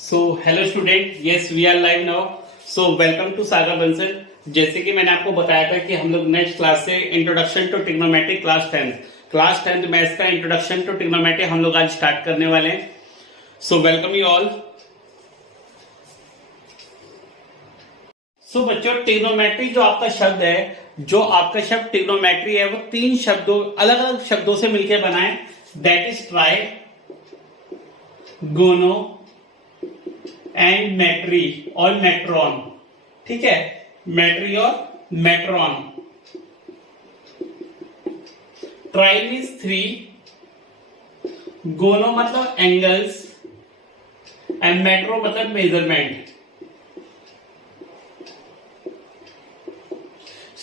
Hello student, yes we are live now. Welcome to Sagar Bansal. जैसे कि मैंने आपको बताया था कि हम लोग नेक्स्ट क्लास से introduction to trigonometry class tenth maths का इंट्रोडक्शन टू ट्रिग्नोमेट्री हम लोग आज स्टार्ट करने वाले हैं। Welcome you all. बच्चों, ट्रिग्नोमेट्री जो आपका शब्द ट्रिग्नोमेट्री है, वो तीन शब्दों अलग अलग शब्दों से मिलकर बना है। दैट इज ट्राई, गोनो एंड मेट्री और मेट्रॉन। ठीक है, मेट्री और मेट्रॉन। ट्राई मीन्स थ्री, गोनो मतलब एंगल्स एंड मेट्रो मतलब मेजरमेंट।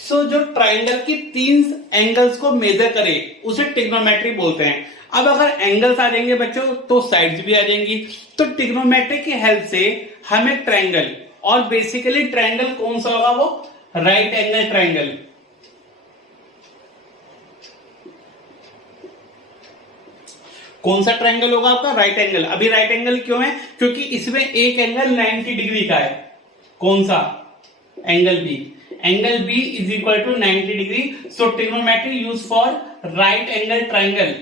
जो ट्राइंगल की तीन एंगल्स को मेजर करे उसे ट्रिग्नोमेट्री बोलते हैं। अब अगर एंगल्स आ जाएंगे बच्चों तो साइड्स भी आ जाएंगी। तो ट्रिग्नोमेट्री की हेल्प से हमें ट्राइंगल, और बेसिकली ट्राइंगल कौन सा होगा, वो राइट एंगल ट्राइंगल। कौन सा ट्राइंगल होगा आपका? Right angle. अभी राइट एंगल क्यों है? क्योंकि इसमें एक एंगल 90 डिग्री का है। कौन सा? Angle B. Angle B is equal to 90 degree. So trigonometry use for right angle triangle.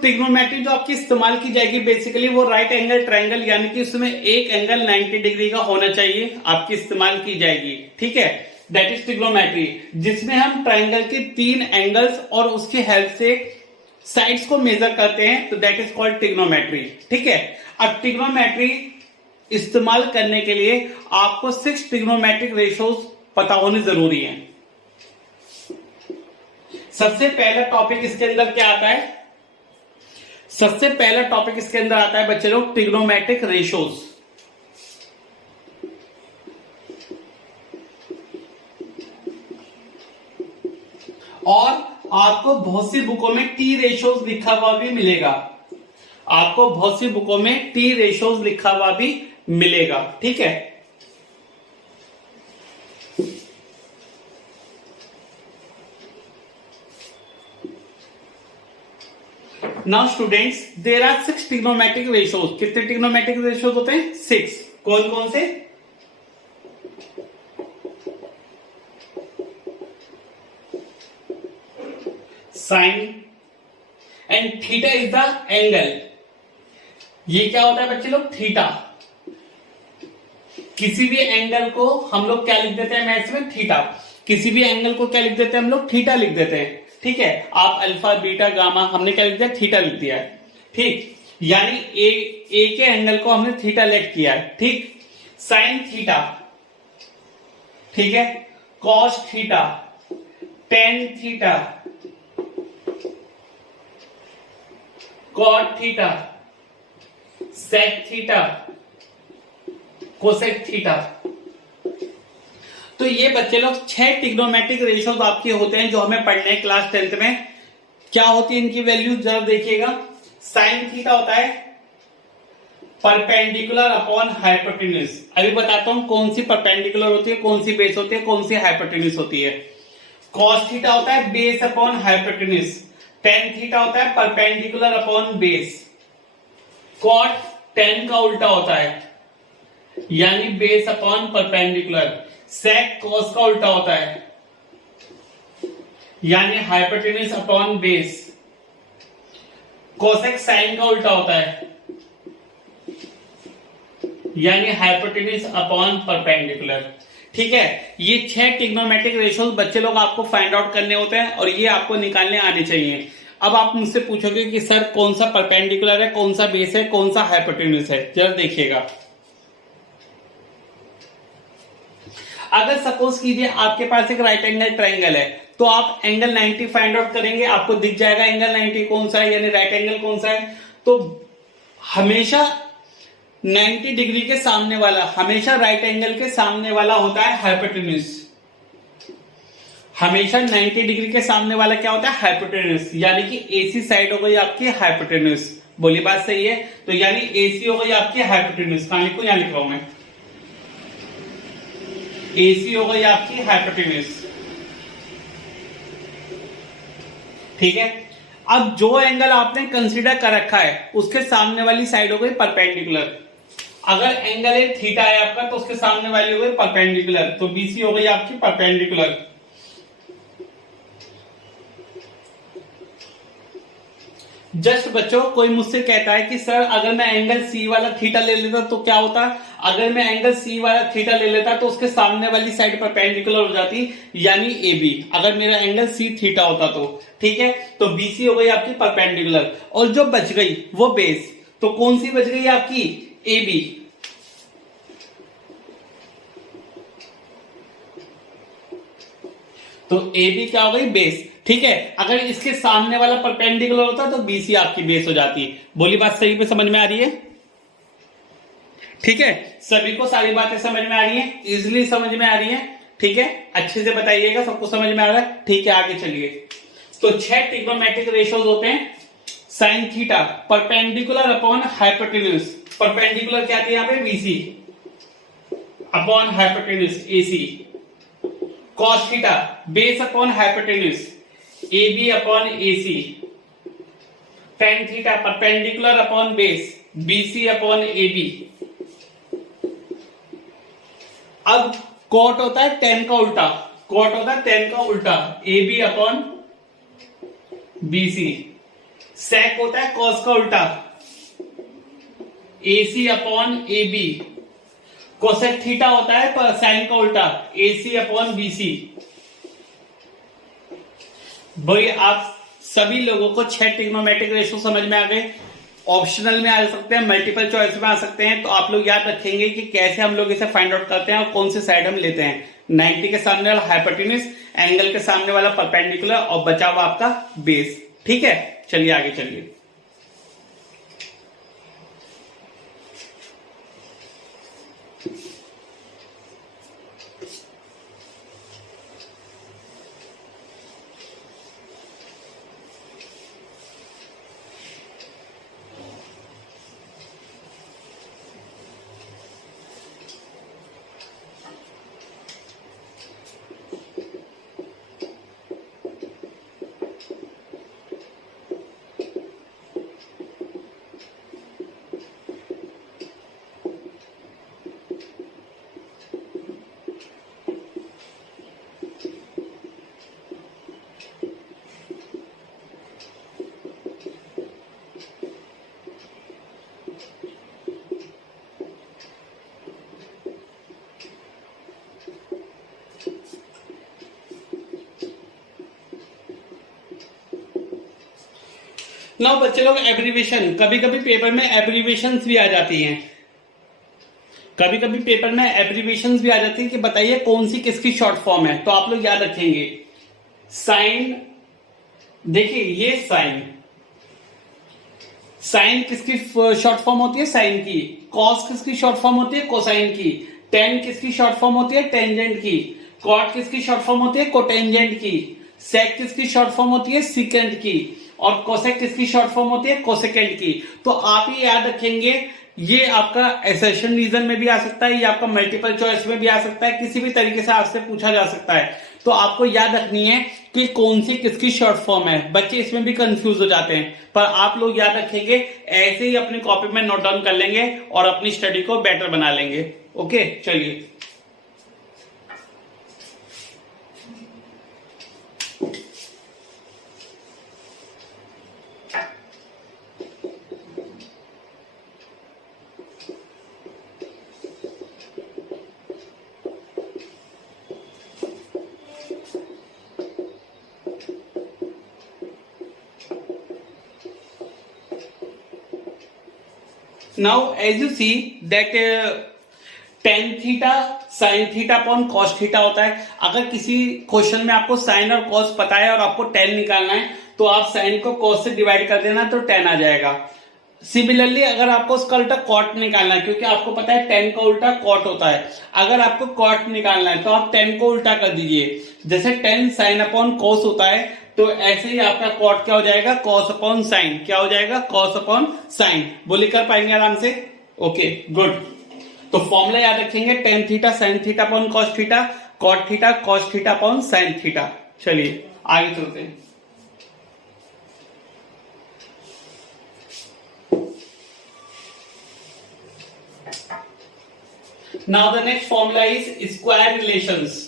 Trigonometry जो आपकी इस्तेमाल की जाएगी बेसिकली वो राइट एंगल ट्राइंगल, यानी कि उसमें एक एंगल 90 डिग्री का होना चाहिए, आपकी इस्तेमाल की जाएगी। ठीक है, दैट इज ट्रिग्नोमेट्री, जिसमें हम ट्राइंगल के तीन एंगल्स और उसकी हेल्प से साइड्स को मेजर करते हैं। तो दैट इज कॉल्ड ट्रिग्नोमेट्री। ठीक है, अब ट्रिग्नोमेट्री इस्तेमाल करने के लिए आपको 6 ट्रिग्नोमेट्रिक रेशियोज पता होने जरूरी है। सबसे पहला टॉपिक इसके अंदर क्या आता है? सबसे पहला टॉपिक इसके अंदर आता है बच्चे लोग ट्रिग्नोमेट्रिक रेशियोज। और आपको बहुत सी बुकों में टी रेशियोज लिखा हुआ भी मिलेगा। आपको बहुत सी बुकों में टी रेशियोज लिखा हुआ भी मिलेगा। ठीक है, now students, there are 6 trigonometric ratios. कितने ट्रिग्नोमेट्रिक रेशियोज होते हैं? 6। कौन कौन से? Sine and theta is the angle. ये क्या होता है बच्चे लोग? थीटा। किसी भी एंगल को हम लोग क्या लिख देते हैं मैथ्स में? थीटा। किसी भी एंगल को क्या लिख देते हैं हम लोग? थीटा लिख देते हैं। ठीक है, आप अल्फा बीटा गामा हमने क्या लिख दिया? थीटा लिख दिया है। ठीक, यानी ए के एंगल को हमने थीटा लेट किया है। ठीक, साइन थीटा, ठीक है, cos theta, tan theta, cot theta, sec theta, cosec theta. तो ये बच्चे लोग 6 ट्रिग्नोमेट्रिक रेशियोज आपके होते हैं जो हमें पढ़ने हैं क्लास 10th में। क्या होती है इनकी वैल्यू जरा देखिएगा। साइन थीटा होता है परपेंडिकुलर अपॉन हाइपोटेन्यूज। अभी बताता हूं कौन सी परपेंडिकुलर होती है, कौन सी बेस होती है, कौन सी हाइपोटेन्यूज होती है। कॉस थीटा होता है base upon hypotenuse. Tan theta होता है perpendicular upon base. Cot tan का उल्टा होता है, यानी base upon perpendicular. Sec cos का उल्टा होता है, यानी hypotenuse upon base. Cosec sine का उल्टा होता है, यानी हाइपोटेन्यूज अपॉन परपेंडिकुलर। ठीक है, ये 6 ट्रिग्नोमेट्रिक रेशियोज बच्चे लोग आपको फाइंड आउट करने होते हैं और ये आपको निकालने आने चाहिए। अब आप मुझसे पूछोगे कि सर कौन सा परपेंडिकुलर है, कौन सा बेस है, कौन सा हाइपोटेन्यूज है, जरा देखिएगा। अगर सपोज कीजिए आपके पास एक राइट एंगल ट्राइंगल है तो आप एंगल 90 फाइंड आउट करेंगे, आपको दिख जाएगा एंगल 90 कौन सा है, यानी राइट एंगल कौन सा है। तो हमेशा 90 डिग्री के सामने वाला, हमेशा राइट एंगल के सामने वाला होता है हाइपोटेन्यूज। हमेशा 90 डिग्री के सामने वाला क्या होता है? हाइपोटेन्यूज, यानी कि एसी साइड हो गई आपकी हाइपोटेन्यूज। बोली बात सही है? तो यानी एसी हो गई आपकी हाइपोटेन्यूज। कहां लिखूं? यहां लिख रहा हूं मैं, एसी हो गई आपकी हाइपोटेन्यूज। ठीक है, अब जो एंगल आपने कंसीडर कर रखा है उसके सामने वाली साइड हो गई परपेंडिकुलर। अगर एंगल है थीटा है आपका तो उसके सामने वाली हो गई परपेंडिकुलर, तो बीसी हो गई आपकी परपेंडिकुलर। जस्ट बच्चों कोई मुझसे कहता है कि सर अगर मैं एंगल सी वाला थीटा ले लेता तो क्या होता, अगर मैं एंगल सी वाला थीटा ले लेता तो उसके सामने वाली साइड परपेंडिकुलर हो जाती, यानी ए बी, अगर मेरा एंगल सी थीटा होता तो। ठीक है, तो बीसी हो गई आपकी परपेंडिकुलर, और जो बच गई वो बेस, तो कौन सी बच गई आपकी, ए बी। तो ए बी क्या हो गई, बेस। ठीक है, अगर इसके सामने वाला परपेंडिकुलर होता तो बीसी आपकी बेस हो जाती। बोली बात सही पे समझ में आ रही है? ठीक है, सभी को सारी बातें समझ में आ रही है, इजिली समझ में आ रही है? ठीक है, अच्छे से बताइएगा, सबको समझ में आ रहा है? ठीक है, आगे चलिए। तो 6 ट्रिग्नोमेट्रिक रेशियोज होते हैं। Sine theta perpendicular upon hypotenuse, perpendicular क्या थी यहाँ पे, BC upon hypotenuse AC. Cos theta base upon hypotenuse AB upon AC। Tan theta perpendicular upon base BC upon AB। अब कॉट होता है टेन का उल्टा, कॉट होता है टेन का उल्टा, AB अपॉन BC। सेक होता है कॉस का उल्टा, AC upon AB। Cosec theta होता है साइन का उल्टा, AC अपॉन BC। भाई आप सभी लोगों को 6 ट्रिग्नोमेट्रिक रेशियो समझ में आ गए। ऑप्शनल में आ सकते हैं, मल्टीपल चॉइस में आ सकते हैं, तो आप लोग याद रखेंगे कि कैसे हम लोग इसे फाइंड आउट करते हैं और कौन सी साइड हम लेते हैं। 90 के सामने वाला हाइपोटेन्यूज, एंगल के सामने वाला परपेंडिकुलर, और बचा हुआ आपका बेस। ठीक है, चलिए आगे चलिए। नाउ बच्चे लोग एब्रीविएशन, कभी कभी पेपर में एब्रीविएशन भी आ जाती हैं, कभी कभी पेपर में एब्रीविएशन भी आ जाती है कि बताइए कौन सी किसकी शॉर्ट फॉर्म है। तो आप लोग याद रखेंगे, साइन, देखिए ये साइन, साइन किसकी शॉर्ट फॉर्म होती है, साइन की। कॉस किसकी शॉर्ट फॉर्म होती है, कोसाइन की। टेन किसकी शॉर्ट फॉर्म होती है, टेंजेंट की। कॉट किसकी शॉर्ट फॉर्म होती है, कोटेंजेंट की। सेक किसकी शॉर्ट फॉर्म होती है, सिकेंड की। और कोसेक किसकी शॉर्ट फॉर्म होती है, कोसेकेंड की। तो आप ये याद रखेंगे, ये आपका एसेशन रीजन में भी आ सकता है, ये आपका मल्टीपल चॉइस में भी आ सकता है, किसी भी तरीके से आपसे पूछा जा सकता है। तो आपको याद रखनी है कि कौन सी किसकी शॉर्ट फॉर्म है। बच्चे इसमें भी कंफ्यूज हो जाते हैं, पर आप लोग याद रखेंगे, ऐसे ही अपनी कॉपी में नोट डाउन कर लेंगे और अपनी स्टडी को बेटर बना लेंगे। ओके, चलिए। Now, as you see that tan theta sine theta upon cos theta होता है। अगर किसी क्वेश्चन में आपको साइन और कॉस पता है और आपको tan निकालना है, तो आप साइन को कॉस से डिवाइड कर देना तो tan आ जाएगा। सिमिलरली अगर आपको उसका उल्टा कॉट निकालना है, क्योंकि आपको पता है tan का उल्टा कॉट होता है, अगर आपको कॉट निकालना है तो आप tan को उल्टा कर दीजिए। जैसे tan साइन अपॉन कॉस होता है, तो ऐसे ही आपका कॉट क्या हो जाएगा, कॉस अपॉन साइन। क्या हो जाएगा, कॉस अपॉन साइन। बोली कर पाएंगे आराम से? Okay, good. तो फॉर्मूला याद रखेंगे, tan theta sine theta upon cos theta, cot theta cos theta upon sine theta. चलिए आगे चलते हैं। Now the next formula is square relations.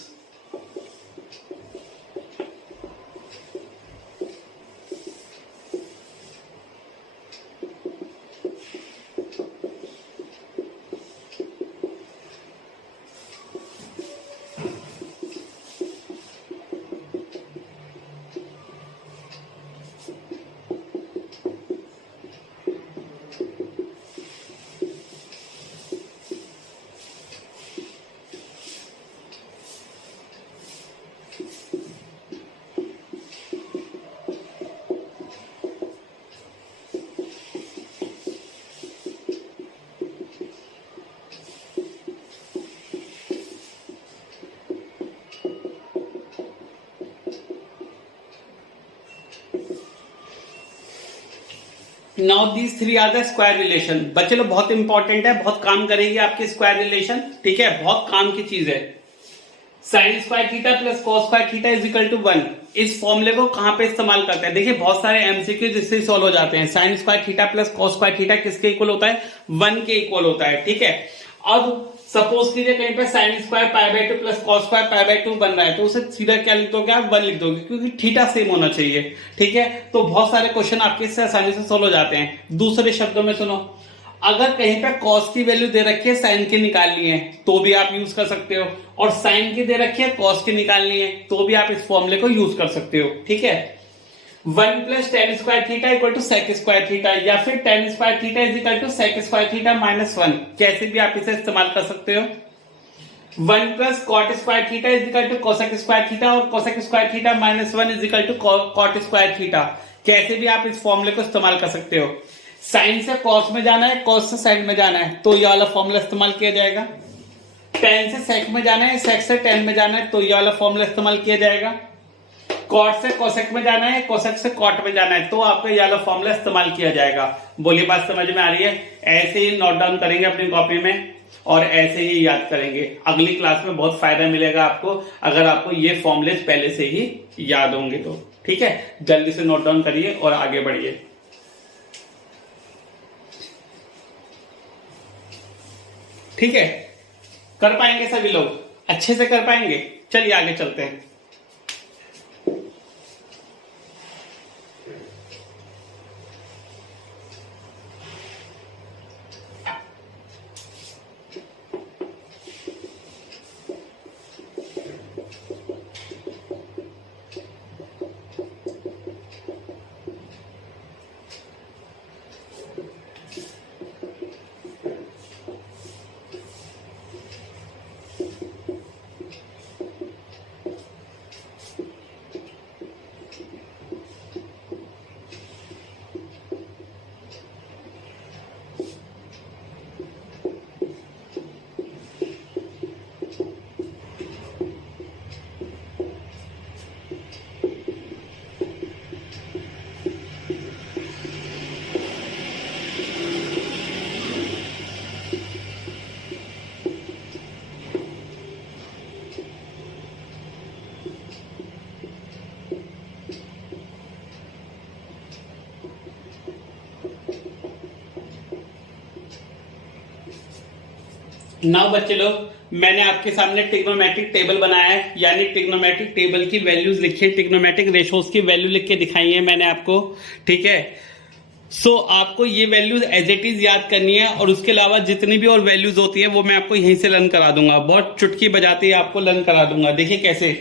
Now these three are the square relation. बच्चे लोग बहुत इंपॉर्टेंट है, बहुत काम करेगी आपकी स्क्वायर रिलेशन, ठीक है, बहुत काम की चीज है। Sine square theta plus cos square theta is equal to 1। इस फॉर्मूले को कहां पे इस्तेमाल करते हैं? देखिए बहुत सारे एमसीक्यूज इससे सॉल्व हो जाते हैं। Sign square theta plus cos square theta किसके इक्वल होता है? 1 के इक्वल होता है, ठीक है। अब सपोज कीजिए कहीं पे sine square pi by 2 plus cos square pi by 2 बन रहा है, तो उसे सीधा क्या लिख दोगे आप? 1 लिख दोगे, क्योंकि थीटा सेम होना चाहिए, ठीक है। तो बहुत सारे क्वेश्चन आपके इससे आसानी से सोल्व हो जाते हैं। दूसरे शब्दों में सुनो, अगर कहीं पे कॉस की वैल्यू दे रखी है, साइन की निकालनी है, तो भी आप यूज कर सकते हो, और साइन की दे रखी है, कॉस की निकालनी है, तो भी आप इस फॉर्मूले को यूज कर सकते हो, ठीक है। 1 plus tan square theta equal to sec square theta, या फिर tan square theta is equal to sec square theta minus 1, कैसे भी आप इसे इस्तेमाल कर सकते हो। 1 plus cot square theta is equal to cosec square theta, और cosec square theta minus 1 is equal to cot square theta, कैसे भी आप इस फॉर्मूले को इस्तेमाल कर सकते हो। साइन से कॉस में जाना है, कॉस से साइन में जाना है, तो ये वाला फॉर्मूला इस्तेमाल किया जाएगा। टेन से सेक में जाना है, सेक से टेन में जाना है, तो ये वाला फॉर्मूला इस्तेमाल किया जाएगा। कॉट से कोसेक में जाना है, कोसेक से कॉट में जाना है, तो आपका ये वाला फॉर्मूला इस्तेमाल किया जाएगा। बोलिए बात समझ में आ रही है? ऐसे ही नोट डाउन करेंगे अपनी कॉपी में और ऐसे ही याद करेंगे। अगली क्लास में बहुत फायदा मिलेगा आपको अगर आपको ये फॉर्मूले पहले से ही याद होंगे तो, ठीक है। जल्दी से नोट डाउन करिए और आगे बढ़िए। ठीक है, कर पाएंगे सभी लोग? अच्छे से कर पाएंगे? चलिए आगे चलते हैं। नाउ बच्चे लोग, मैंने आपके सामने ट्रिग्नोमेट्रिक टेबल बनाया है, यानी ट्रिग्नोमेट्रिक टेबल की वैल्यूज लिखी है, ट्रिग्नोमेट्रिक रेशोज की वैल्यू लिख के दिखाई है मैंने आपको, ठीक है। सो आपको ये वैल्यूज एज इट इज याद करनी है, और उसके अलावा जितनी भी और वैल्यूज होती है वो मैं आपको यहीं से लर्न करा दूंगा, बहुत चुटकी बजाते ही आपको लर्न करा दूंगा। देखिए कैसे।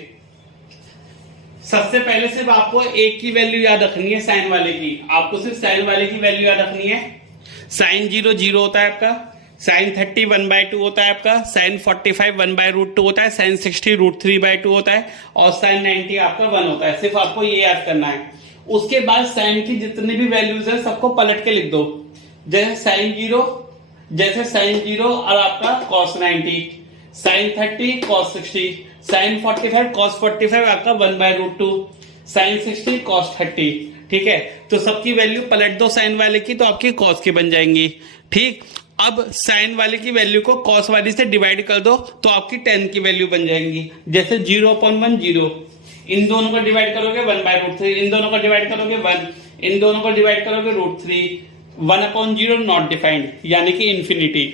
सबसे पहले सिर्फ आपको एक की वैल्यू याद रखनी है, साइन वाले की। आपको सिर्फ साइन वाले की वैल्यू याद रखनी है। साइन 0 0 होता है आपका, साइन 30 1/2 होता है आपका, साइन 45 1/√2 होता है, साइन 60 √3/2 होता है, और साइन 90 आपका 1 होता है। सिर्फ आपको ये याद करना है। उसके बाद साइन की जितनी भी वैल्यूज है सबको पलट के लिख दो। जैसे साइन 0 और आपका cos 90, sine 30 cos 60, sine 45 cos 45 आपका 1/√2, साइन 60 cos 30, ठीक है। तो सबकी वैल्यू पलट दो साइन वाले की, तो आपकी cos की बन जाएंगी, ठीक। अब साइन वाले की वैल्यू को cos वाली से डिवाइड कर दो, तो आपकी tan की वैल्यू बन जाएंगी। जैसे 0/1 0, इन दोनों को डिवाइड करोगे 1/√3, इन दोनों को डिवाइड करोगे 1, इन दोनों को डिवाइड करोगे √3, 1/0 नॉट डिफाइंड, यानी कि इंफिनिटी।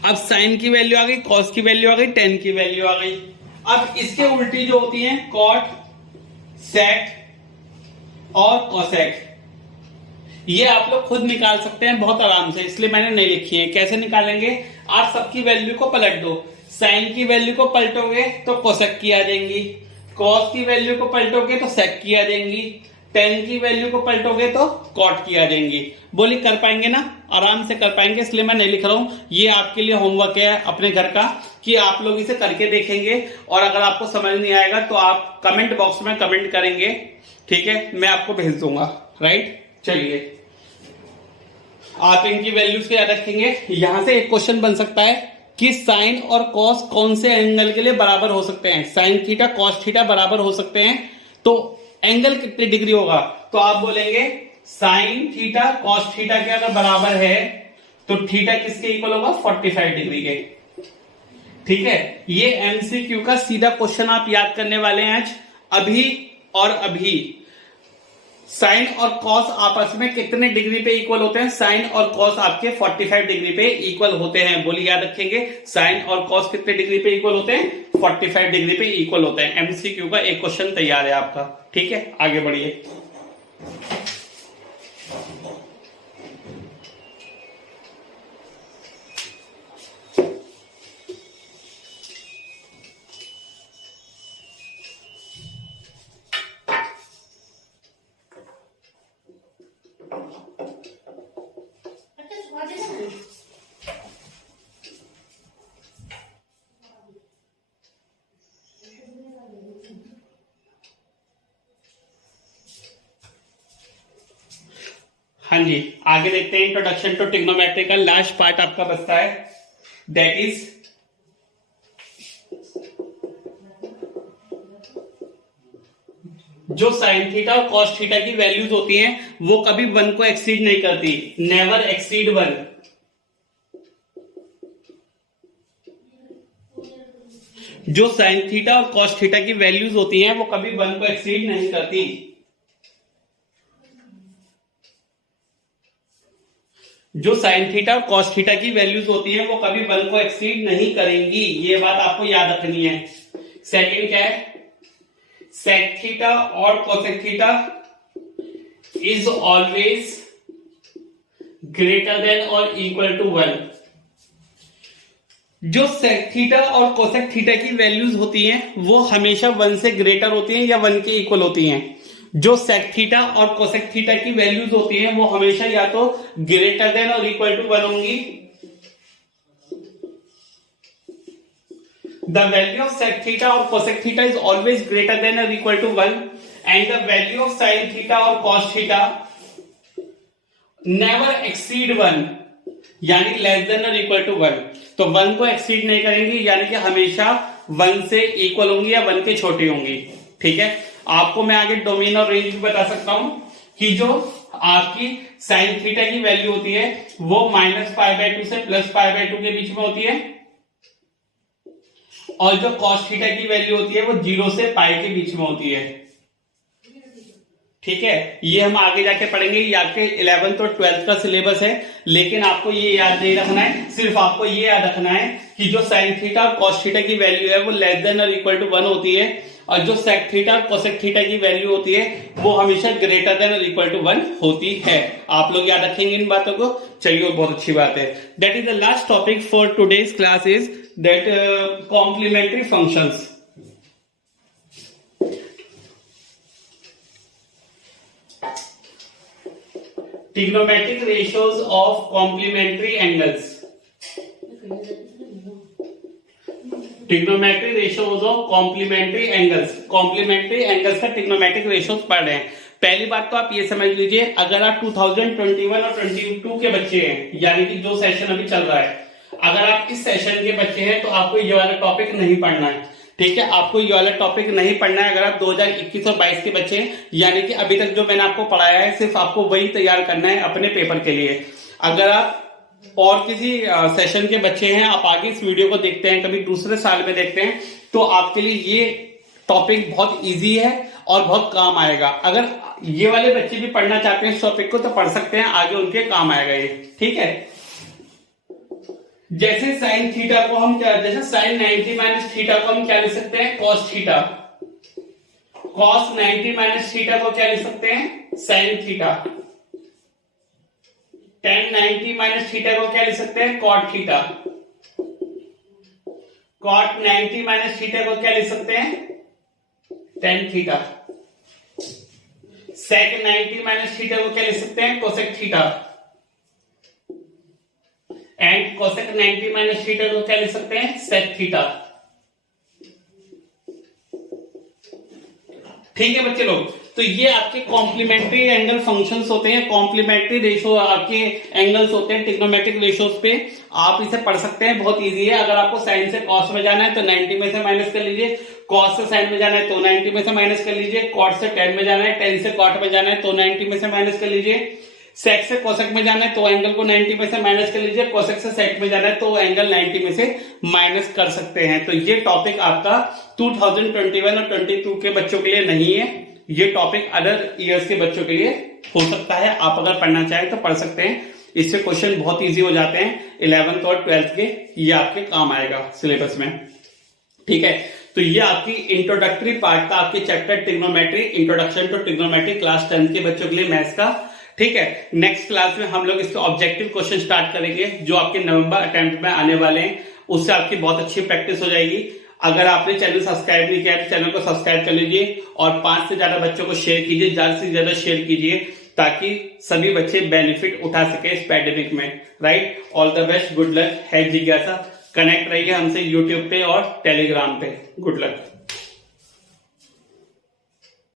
अब साइन की वैल्यू आ गई, कॉस की वैल्यू आ गई, टेन की वैल्यू आ गई। अब इसके उल्टी जो होती है कॉट, सेक और कोसेक, ये आप लोग खुद निकाल सकते हैं बहुत आराम से, इसलिए मैंने नहीं लिखी है। कैसे निकालेंगे, आप सबकी वैल्यू को पलट दो। साइन की वैल्यू को पलटोगे तो कोसेक की आ जाएंगी, कॉस की वैल्यू को पलटोगे तो सेक की आ जाएंगी, टेन की वैल्यू को पलटोगे तो कॉट की आ जाएंगी। बोली कर पाएंगे ना, आराम से कर पाएंगे, इसलिए मैं नहीं लिख रहा हूं। ये आपके लिए होमवर्क है अपने घर का कि आप लोग इसे करके देखेंगे, और अगर आपको समझ नहीं आएगा तो आप कमेंट बॉक्स में कमेंट करेंगे, ठीक है, मैं आपको भेज दूंगा। राइट, चलिए आप इनकी वैल्यूज याद रखेंगे। यहां से एक क्वेश्चन बन सकता है कि साइन और कॉस कौन से एंगल के लिए बराबर हो सकते हैं। साइन थीटा कॉस थीटा बराबर हो सकते हैं, तो एंगल कितने डिग्री होगा, तो आप बोलेंगे साइन थीटा कॉस थीटा के अगर बराबर है तो थीटा किसके इक्वल होगा, 45 डिग्री के। ठीक है, ये एमसीक्यू का सीधा क्वेश्चन आप याद करने वाले हैं आज। अभी और अभी साइन और कॉस आपस में कितने डिग्री पे इक्वल होते हैं, साइन और कॉस आपके 45 डिग्री पे इक्वल होते हैं। बोलिए याद रखेंगे, साइन और कॉस कितने डिग्री पे इक्वल होते हैं, 45 डिग्री पे इक्वल होते हैं। एमसीक्यू का एक क्वेश्चन तैयार है आपका। ठीक है, आगे बढ़िए। हाँ जी, आगे देखते हैं। इंट्रोडक्शन टू ट्रिग्नोमेट्री का लास्ट पार्ट आपका बचता है, दैट इज जो साइन थीटा और कॉस थीटा की वैल्यूज होती हैं वो कभी 1 को एक्सीड नहीं करती, नेवर एक्सीड 1। जो साइन थीटा और कॉस थीटा की वैल्यूज होती हैं वो कभी 1 को एक्सीड नहीं करती। जो साइन थीटा और कॉस थीटा की वैल्यूज होती है वो कभी 1 को एक्सीड नहीं करेंगी, ये बात आपको याद रखनी है। सेकंड क्या है, सेक थीटा और cosec theta is always greater than और इक्वल टू 1। जो सेक थीटा और कोसेक थीटा की वैल्यूज होती हैं वो हमेशा 1 से ग्रेटर होती हैं या 1 के इक्वल होती हैं। जो सेक थीटा और कोसेक थीटा की वैल्यूज होती हैं वो हमेशा या तो ग्रेटर देन और इक्वल टू 1 होंगी। The value of sec theta or cosec theta is always greater than or equal to 1, and the value of sin theta or cos theta never exceed 1, यानी less than और equal to 1। तो 1 को exceed नहीं करेंगी, यानी कि हमेशा 1 से इक्वल होंगी या 1 के छोटी होंगी। ठीक है, आपको मैं आगे डोमेन और रेंज भी बता सकता हूं कि जो आपकी साइन थीटा की वैल्यू होती है वो -π/2 से +π/2 के बीच में होती है, और जो cos थीटा की वैल्यू होती है वो 0 से पाई के बीच में होती है। ठीक है, ये हम आगे जाके पढ़ेंगे, ये आपके 11th और 12th का सिलेबस है, लेकिन आपको ये याद नहीं रखना है। सिर्फ आपको ये याद रखना है कि जो साइन थीटा और cos थीटा की वैल्यू है वो लेस देन और इक्वल टू 1 होती है, और जो sec थीटा और cosec थीटा की वैल्यू होती है वो हमेशा ग्रेटर देन और इक्वल टू 1 होती है। आप लोग याद रखेंगे इन बातों को। चलिए, बहुत अच्छी बात है। That is the last topic for today's class is that complementary functions. Trigonometric ratios of complementary angles. Trigonometric ratios of complementary angles. Complementary angles का ट्रिग्नोमेट्रिक रेशियोज पढ़ रहे हैं। पहली बात तो आप ये समझ लीजिए, अगर आप 2021 और 22 के बच्चे हैं, यानी कि जो सेशन अभी चल रहा है, अगर आप इस सेशन के बच्चे हैं तो आपको ये वाला टॉपिक नहीं पढ़ना है। ठीक है, आपको ये वाला टॉपिक नहीं पढ़ना है। अगर आप 2021 और 22 के बच्चे हैं, यानी कि अभी तक जो मैंने आपको पढ़ाया है सिर्फ आपको वही तैयार करना है अपने पेपर के लिए। अगर आप और किसी सेशन के बच्चे हैं, आप आगे इस वीडियो को देखते हैं, कभी दूसरे साल में देखते हैं, तो आपके लिए ये टॉपिक बहुत इजी है और बहुत काम आएगा। अगर ये वाले बच्चे भी पढ़ना चाहते हैं इस टॉपिक को तो पढ़ सकते हैं, आगे उनके काम आएगा ये। ठीक है, जैसे साइन थीटा को हम क्या, जैसे साइन 90 माइनस थीटा को हम क्या लिख सकते हैं, cos theta. Cos 90 minus theta को क्या लिख सकते हैं, sine theta. tan 90 minus theta को क्या लिख सकते हैं, cot theta. Cot 90 minus theta को क्या लिख सकते हैं, tan theta. Sec 90 minus theta को क्या लिख सकते हैं, cosec theta. And cosec 90 minus theta को क्या लिख सकते हैं, सेक थीटा। ठीक है बच्चे लोग, तो ये आपके कॉम्प्लीमेंट्री एंगल फंक्शंस होते हैं, कॉम्प्लीमेंट्री रेशो आपके एंगल्स होते हैं ट्रिग्नोमेट्रिक रेशोस पे। आप इसे पढ़ सकते हैं, बहुत इजी है। अगर आपको साइन से कॉस में जाना है तो 90 में से माइनस कर लीजिए, कॉस से साइन में जाना है तो 90 में से माइनस कर लीजिए, कॉट से tan में जाना है, tan से कॉट में जाना है तो 90 में से माइनस कर लीजिए, सेक से कोसेक में जाना है तो एंगल को 90 में से माइनस कर लीजिए, कोसेक से सेक में जाना है तो एंगल 90 में से माइनस कर सकते हैं। तो ये टॉपिक आपका 2021 और 22 के बच्चों के लिए नहीं है, ये टॉपिक अदर ईयर्स के बच्चों के लिए हो सकता है। आप अगर पढ़ना चाहें तो पढ़ सकते हैं, इससे क्वेश्चन बहुत इजी हो जाते हैं 11th और 12th के, ये आपके काम आएगा सिलेबस में। ठीक है, तो ये आपकी इंट्रोडक्टरी पार्ट था आपके chapter trigonometry, introduction to trigonometry, class 10 के बच्चों के लिए मैथ्स का। ठीक है, नेक्स्ट क्लास में हम लोग इसके ऑब्जेक्टिव क्वेश्चन स्टार्ट करेंगे जो आपके नवंबर अटेम्प्ट में आने वाले हैं, उससे आपकी बहुत अच्छी प्रैक्टिस हो जाएगी। अगर आपने चैनल सब्सक्राइब नहीं किया तो चैनल को सब्सक्राइब कर लीजिए और 5 से ज्यादा बच्चों को शेयर कीजिए, ज्यादा से ज्यादा शेयर कीजिए ताकि सभी बच्चे बेनिफिट उठा सके इस पैंडेमिक में। Right, all the best, good luck, है जिज्ञासा। कनेक्ट रहिए हमसे यूट्यूब पे और टेलीग्राम पे। Good luck.